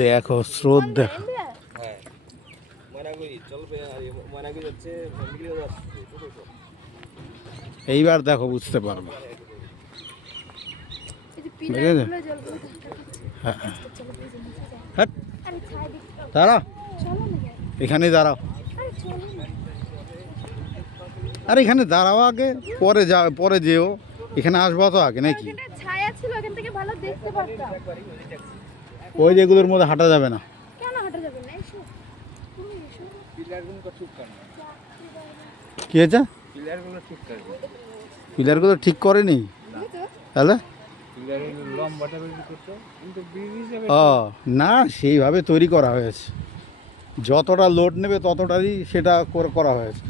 দেখো স্রোত দেখো। এইবার দেখো বুঝতে পারবো। দাঁড়াও, এখানে দাঁড়াও। আরে এখানে দাঁড়াও আগে, পরে যা, পরে যেও। এখানে আসবো তো আগে নাকি? ছায়া ছিল, এখান থেকে ভালো দেখতে পারতাম। ওই যেগুলোর মধ্যে হাঁটা যাবে না। কেন হাঁটা যাবে না? এসো তুমি এসো। কি হয়েছে? পিলারগুলো ঠিক করেনি তাহলে? ও না, সেইভাবে তৈরি করা হয়েছে, যতটা লোড নেবে ততটাই সেটা করা হয়েছে।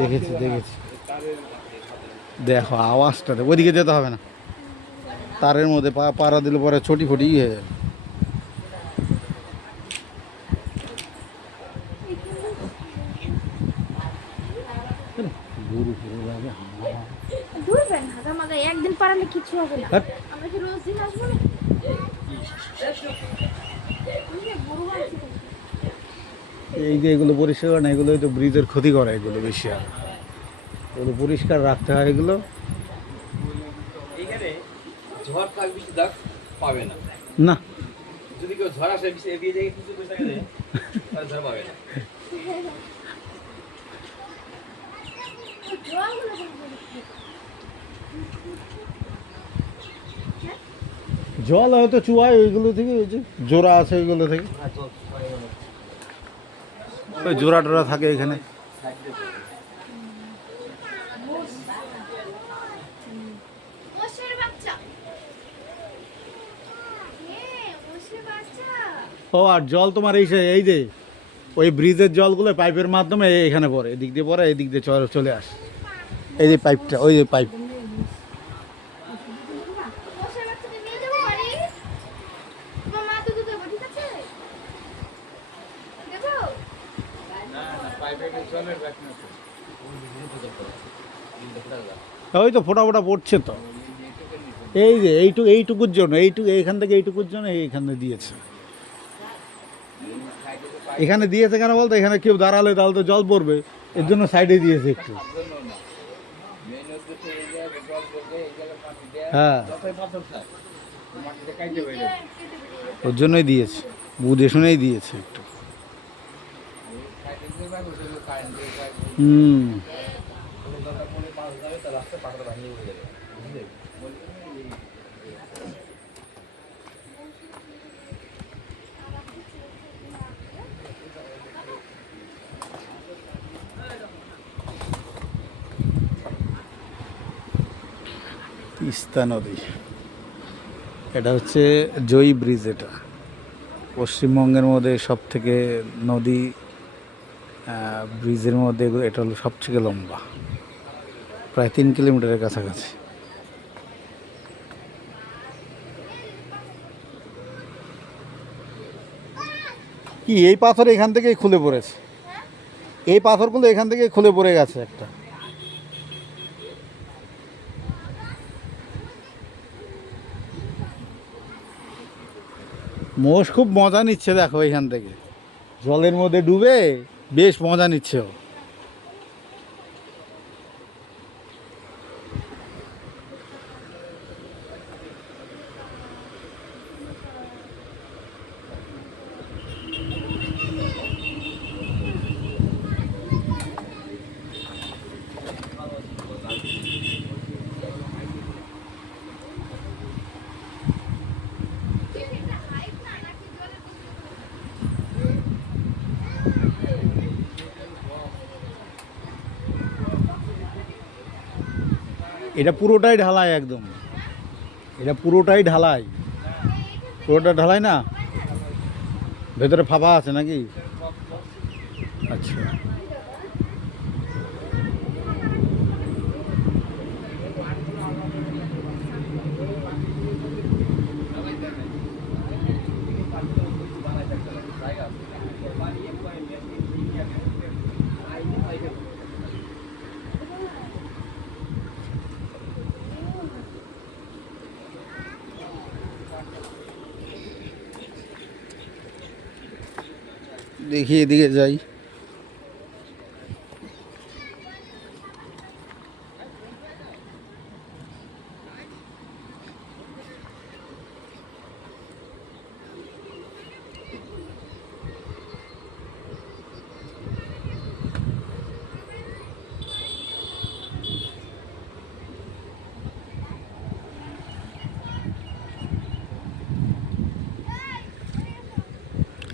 দেখেছি দেখেছি, দেখো আওয়াজটা, ওইদিকে যেতে হবে না, তারের মধ্যে পাড়া দিলে পরে ছটি ফটি হয়ে যাবে। একদিন পারালে কিছু হবে না। আমরা কি রোজ দিন আসবো না? এই যে এগুলো পরিষ্কার করে না, এগুলো তো ব্রিজের ক্ষতি করে, এগুলো বেশি। আর এগুলো পরিষ্কার রাখতে হয় এগুলো। এইখানে ঝড় কাল বেশি দাগ পাবে না। না, যদি কেউ ঝড় আসে বেশি এগিয়ে যায় কিছু পয়সা গেলে তাহলে ঝড় পাবে না। জল হয়তো চুয়ায় ওইগুলো থেকে, ওই যে জোড়া আছে ওইগুলো থেকে, ওই জোড়া টোড়া থাকে এখানে। ও আর জল তোমার এই যে ওই ব্রিজের জলগুলো পাইপের মাধ্যমে এখানে পড়ে, এদিক দিয়ে পড়ে, এদিক দিয়ে চলে আসে। এই যে পাইপটা, ওই যে পাইপ। ওই তো ফোটা ফোটা পড়ছে তো, এই যে এইটুকুর জন্য, এইখান থেকে এইটুকুর জন্য এইখানে দিয়েছে। এখানে দিয়েছে কেন বলতো, এখানে কেউ দাঁড়ালে তাহলে তো জল পড়বে, এর জন্য সাইডে দিয়েছে একটু। হ্যাঁ, ওর জন্যই দিয়েছে, বুঝে শুনেই দিয়েছে একটু। তিস্তা নদী, এটা হচ্ছে জয়ী ব্রিজ। এটা পশ্চিমবঙ্গের মধ্যে সব থেকে নদী ব্রিজের মধ্যে এটা হলো সবথেকে লম্বা, প্রায় 3 কিলোমিটারের কাছাকাছি। কি এই পাথর এখান থেকেই খুলে পড়েছে, এই পাথরগুলো এখান থেকে খুলে পড়ে গেছে একটা। মোষ খুব মজা নিচ্ছে, দেখো এখান থেকে জলের মধ্যে ডুবে বেশ মজা নিচ্ছে ও। এটা পুরোটাই ঢালাই, একদম এটা পুরোটাই ঢালাই, পুরোটা ঢালাই না, ভেতরে ফাঁপা আছে নাকি? আচ্ছা, দেখি এদিকে যাই।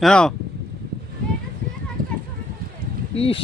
হ্যাঁ ইস